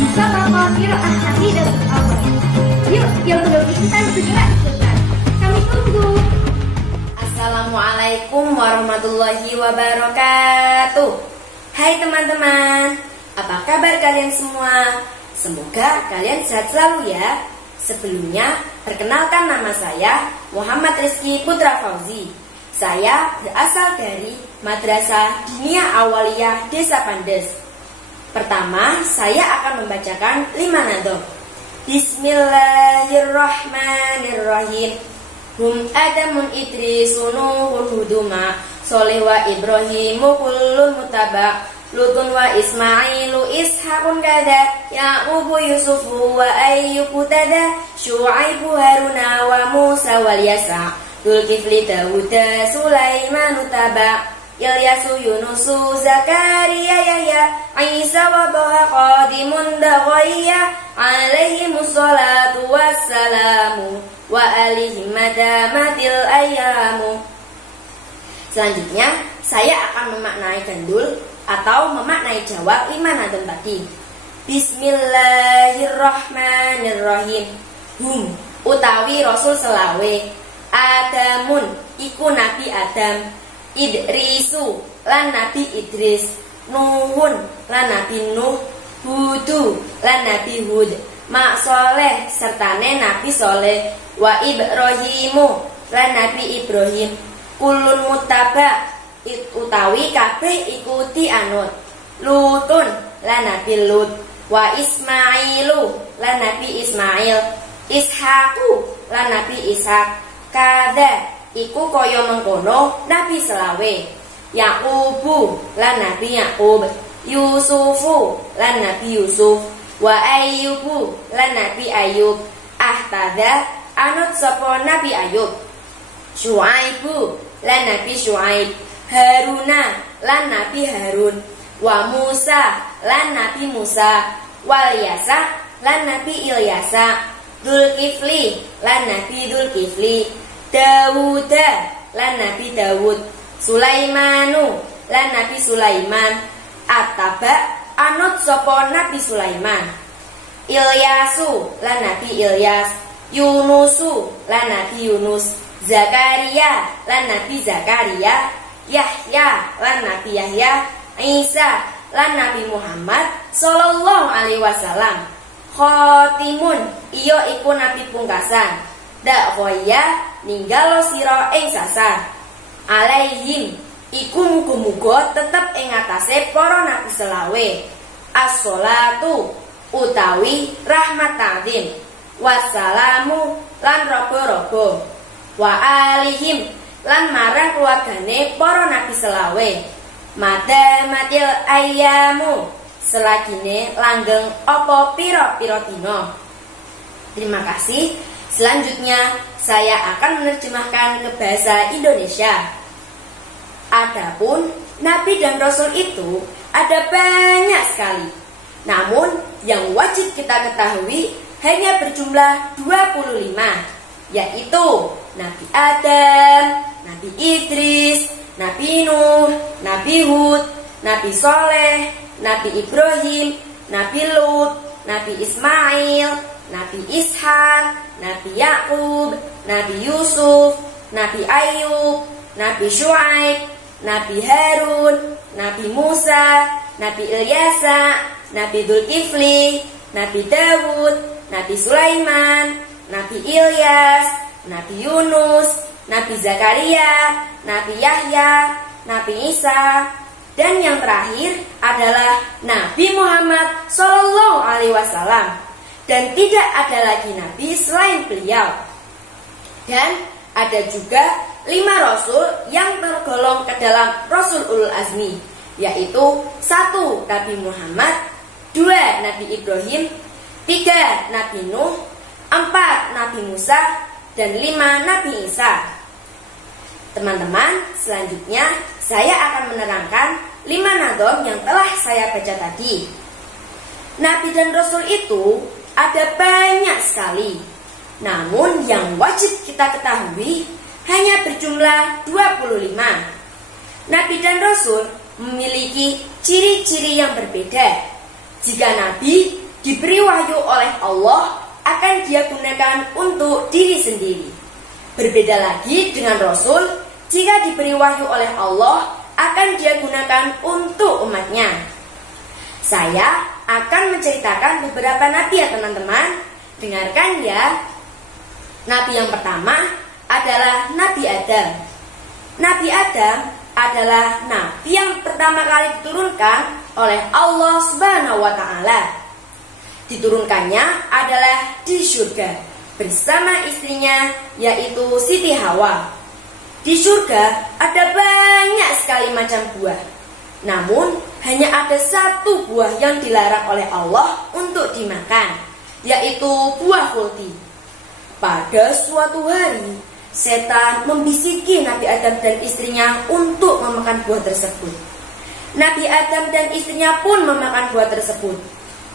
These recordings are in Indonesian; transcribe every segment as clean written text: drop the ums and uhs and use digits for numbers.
Bisa mengkonfirmasi ahli dan awal. Yuk, yang belum ikutan segera ikutan. Kami tunggu. Assalamualaikum warahmatullahi wabarakatuh. Hai teman-teman, apa kabar kalian semua? Semoga kalian sehat selalu ya. Sebelumnya, perkenalkan nama saya Muhammad Rizky Putra Fauzi. Saya berasal dari Madrasah Diniyah Awaliyah Desa Pandes. Pertama, saya akan membacakan 5 nadom. Bismillahirrahmanirrahim. Hum Adamun Idrisun Nuhun Huduma Soleh wa Ibrahimu kullun mutaba Lutun wa Ismailu Ishaqun kada Ya'ubu Yusufu wa Ayyubu tada Syu'aibu Haruna wa Musa wal Yasa Dulkifli Dawuda Sulaimanu taba Ilyasu Yunusu Zakaria Yahya Isa wa Doha Qadimun Daghaya Alaihimus salatu wassalamu wa alihim madamatil ayamu. Selanjutnya, saya akan memaknai gandul atau memaknai jawab 5 nadom tadi. Bismillahirrahmanirrahim. Hum utawi Rasul selawe. Adamun iku Nabi Adam. Idrisu lan Nabi Idris. Nuhun lan Nabi Nuh. Hudu lan Nabi Hud. Mak Soleh sertane Nabi Soleh. Wa Ibrahimu lan Nabi Ibrahim. Kulun mutaba utawi kabeh ikuti anut. Lutun lan Nabi Lut. Wa Ismailu lan Nabi Ismail. Ishaqu lan Nabi Ishaq. Kada iku kaya mengkono Nabi selawe. Yaqubu lan Nabi Yaqub. Yusufu lan Nabi Yusuf. Wa Ayyubu lan Nabi Ayub. Ahtada anut sapa Nabi Ayub. Syu'aibu lan Nabi Syu'aib. Haruna lan Nabi Harun. Wa Musa lan Nabi Musa. Wal Yasa lan Nabi Ilyasa. Dulkifli lan Nabi Dulkifli. Dawuda lan Nabi Dawud. Sulaimanu lan Nabi Sulaiman. Ataba anut sapa Nabi Sulaiman. Ilyasu lan Nabi Ilyas. Yunusu lan Nabi Yunus. Zakaria lan Nabi Zakaria. Yahya lan Nabi Yahya. Isa lan Nabi Muhammad sallallahu alaihi wasallam. Khotimun iyo iku Nabi pungkasan. Dakhoya ninggalo sira ing sasar. Alaihim iku muga-muga tetep ing atase para nabi selawe. As-sholatu utawi rahmat ta'zim. Wassalamu lan robo-robo. Wa alihim lan marang keluargane para nabi selawe. Madamatil ayyamu selagine langgeng apa pira-pira dina. Terima kasih. Selanjutnya saya akan menerjemahkan ke bahasa Indonesia. Adapun Nabi dan Rasul itu ada banyak sekali. Namun yang wajib kita ketahui hanya berjumlah 25, yaitu Nabi Adam, Nabi Idris, Nabi Nuh, Nabi Hud, Nabi Soleh, Nabi Ibrahim, Nabi Lut, Nabi Ismail, Nabi Ishaq, Nabi Yaqub, Nabi Yusuf, Nabi Ayub, Nabi Syu'aib, Nabi Harun, Nabi Musa, Nabi Ilyasa, Nabi Dulkifli, Nabi Dawud, Nabi Sulaiman, Nabi Ilyas, Nabi Yunus, Nabi Zakaria, Nabi Yahya, Nabi Isa, dan yang terakhir adalah Nabi Muhammad Sallallahu Alaihi Wasallam. Dan tidak ada lagi nabi selain beliau. Dan ada juga 5 rasul yang tergolong ke dalam Rasul Ulul Azmi, yaitu 1 Nabi Muhammad, 2 Nabi Ibrahim, 3 Nabi Nuh, 4 Nabi Musa, dan 5 Nabi Isa. Teman-teman, selanjutnya saya akan menerangkan 5 nadom yang telah saya baca tadi. Nabi dan Rasul itu ada banyak sekali. Namun yang wajib kita ketahui hanya berjumlah 25. Nabi dan Rasul memiliki ciri-ciri yang berbeda. Jika Nabi diberi wahyu oleh Allah, akan dia gunakan untuk diri sendiri. Berbeda lagi dengan Rasul, jika diberi wahyu oleh Allah, akan dia gunakan untuk umatnya. Saya akan menceritakan beberapa nabi ya teman-teman. Dengarkan ya. Nabi yang pertama adalah Nabi Adam. Nabi Adam adalah nabi yang pertama kali diturunkan oleh Allah Subhanahu wa Ta'ala. Diturunkannya adalah di surga bersama istrinya, yaitu Siti Hawa. Di surga ada banyak sekali macam buah, namun hanya ada satu buah yang dilarang oleh Allah untuk dimakan, yaitu buah khuldi. Pada suatu hari, setan membisiki Nabi Adam dan istrinya untuk memakan buah tersebut. Nabi Adam dan istrinya pun memakan buah tersebut.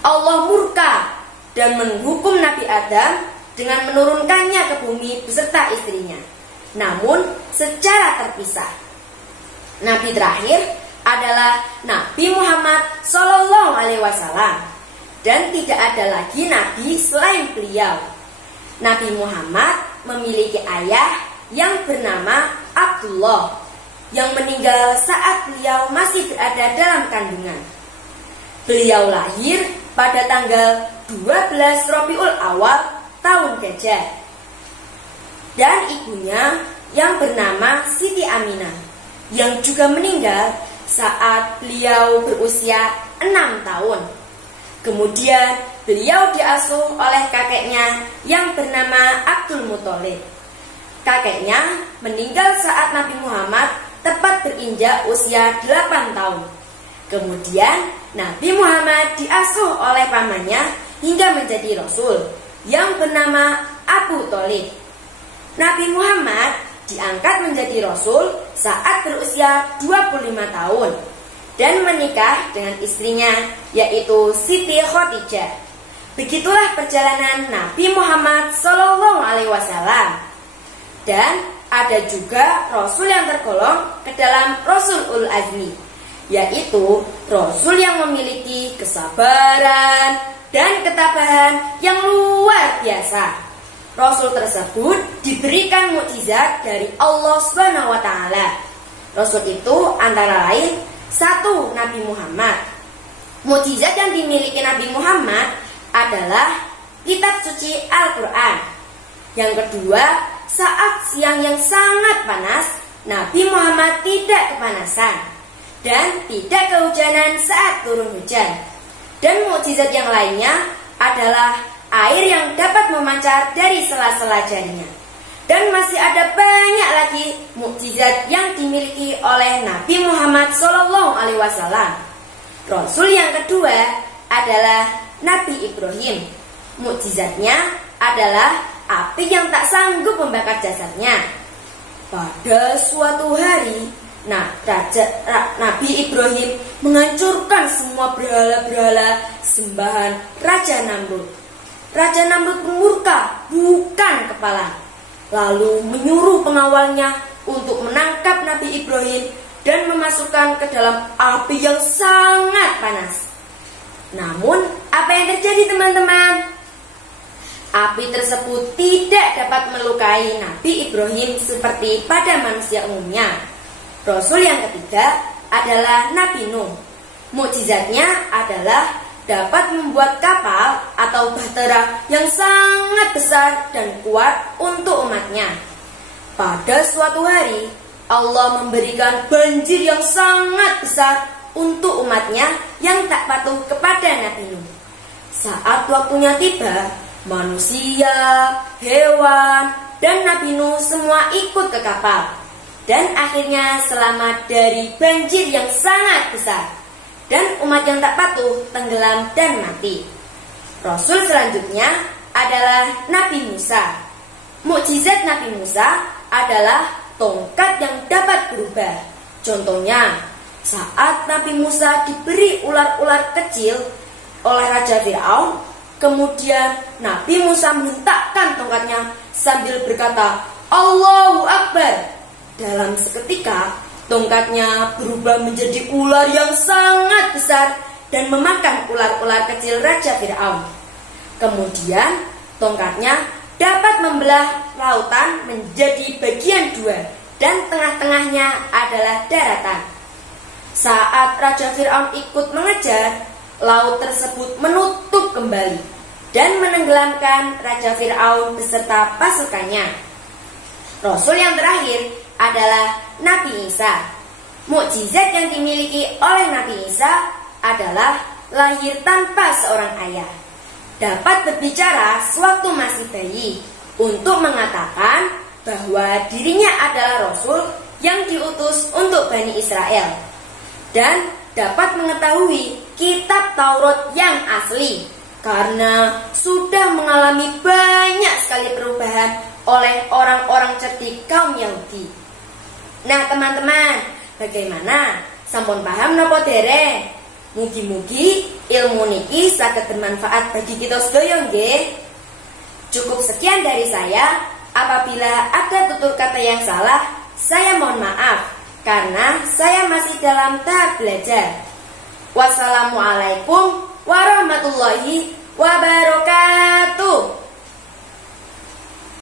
Allah murka dan menghukum Nabi Adam dengan menurunkannya ke bumi beserta istrinya, namun secara terpisah. Nabi terakhir adalah Nabi Muhammad SAW, dan tidak ada lagi nabi selain beliau. Nabi Muhammad memiliki ayah yang bernama Abdullah, yang meninggal saat beliau masih berada dalam kandungan. Beliau lahir pada tanggal 12 Rabiul Awal tahun Gajah, dan ibunya yang bernama Siti Aminah, yang juga meninggal saat beliau berusia 6 tahun. Kemudian beliau diasuh oleh kakeknya yang bernama Abdul Muthalib. Kakeknya meninggal saat Nabi Muhammad tepat berinjak usia 8 tahun. Kemudian Nabi Muhammad diasuh oleh pamannya hingga menjadi Rasul yang bernama Abu Thalib. Nabi Muhammad diangkat menjadi Rasul saat berusia 25 tahun dan menikah dengan istrinya, yaitu Siti Khadijah. Begitulah perjalanan Nabi Muhammad SAW. Dan ada juga Rasul yang tergolong ke dalam Rasul Ulul Azmi, yaitu Rasul yang memiliki kesabaran dan ketabahan yang luar biasa. Rasul tersebut diberikan mukjizat dari Allah Subhanahu wa Ta'ala. Rasul itu antara lain: 1. Nabi Muhammad. Mukjizat yang dimiliki Nabi Muhammad adalah kitab suci Al-Quran. Yang kedua, saat siang yang sangat panas, Nabi Muhammad tidak kepanasan dan tidak kehujanan saat turun hujan. Dan mukjizat yang lainnya adalah air yang dapat memancar dari sela-sela jarinya. Dan masih ada banyak lagi mukjizat yang dimiliki oleh Nabi Muhammad SAW. Rasul yang kedua adalah Nabi Ibrahim. Mukjizatnya adalah api yang tak sanggup membakar jasadnya. Pada suatu hari, Nabi Ibrahim menghancurkan semua berhala-berhala sembahan Raja Namrud. Raja Namrud murka bukan kepala, lalu menyuruh pengawalnya untuk menangkap Nabi Ibrahim dan memasukkan ke dalam api yang sangat panas. Namun, apa yang terjadi teman-teman? Api tersebut tidak dapat melukai Nabi Ibrahim seperti pada manusia umumnya. Rasul yang ketiga adalah Nabi Nuh. Mukjizatnya adalah dapat membuat kapal atau bahtera yang sangat besar dan kuat untuk umatnya. Pada suatu hari, Allah memberikan banjir yang sangat besar untuk umatnya yang tak patuh kepada Nabi Nuh. Saat waktunya tiba, manusia, hewan, dan Nabi Nuh semua ikut ke kapal, dan akhirnya selamat dari banjir yang sangat besar. Dan umat yang tak patuh tenggelam dan mati. Rasul selanjutnya adalah Nabi Musa. Mukjizat Nabi Musa adalah tongkat yang dapat berubah. Contohnya, saat Nabi Musa diberi ular-ular kecil oleh Raja Fir'aun, kemudian Nabi Musa menghentakkan tongkatnya sambil berkata, Allahu Akbar. Dalam seketika, tongkatnya berubah menjadi ular yang sangat besar dan memakan ular-ular kecil Raja Fir'aun. Kemudian tongkatnya dapat membelah lautan menjadi bagian dua dan tengah-tengahnya adalah daratan. Saat Raja Fir'aun ikut mengejar, laut tersebut menutup kembali dan menenggelamkan Raja Fir'aun beserta pasukannya. Rasul yang terakhir adalah Nabi Isa. Mukjizat yang dimiliki oleh Nabi Isa adalah lahir tanpa seorang ayah. Dapat berbicara sewaktu masih bayi untuk mengatakan bahwa dirinya adalah Rasul yang diutus untuk Bani Israel. Dan dapat mengetahui kitab Taurat yang asli karena sudah mengalami banyak sekali perubahan oleh orang-orang cerdik kaum Yahudi. Nah teman-teman, bagaimana? Sampun paham napa dereng? Mugi-mugi ilmu niki saged bermanfaat bagi kita sedaya nggih. Cukup sekian dari saya. Apabila ada tutur kata yang salah, saya mohon maaf karena saya masih dalam tahap belajar. Wassalamualaikum warahmatullahi wabarakatuh.